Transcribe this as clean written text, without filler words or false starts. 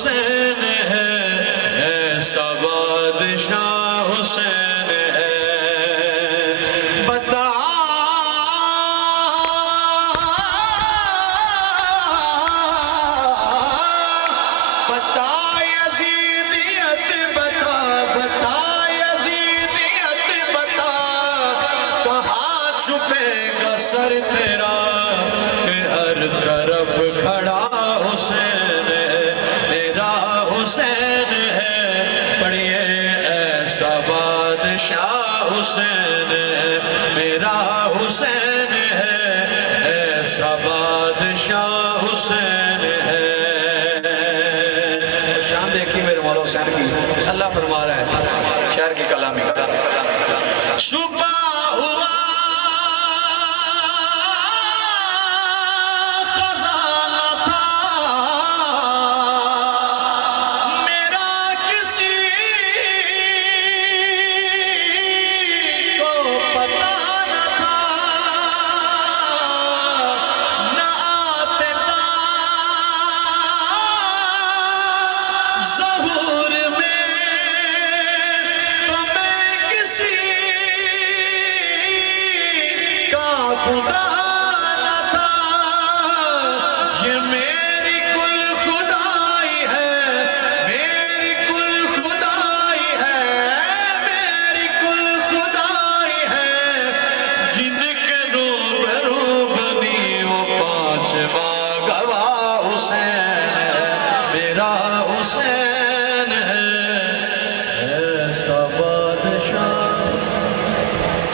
حسین ہے، ایسا بادشاہ حسین ہے۔ بتا یزیدیت بتا، بتا یزیدیت بتا، کہاں چھپے گا سر تیرا کہ ہر طرف کھڑا حسین ہے، میرا حسین ہے۔ پڑھئے ایسا بادشاہ حسین ہے، میرا حسین ہے، ایسا بادشاہ حسین ہے۔ شان دیکھیے میرے مولا حسین کی، اللہ فرما رہا ہے شعر کی کلامی۔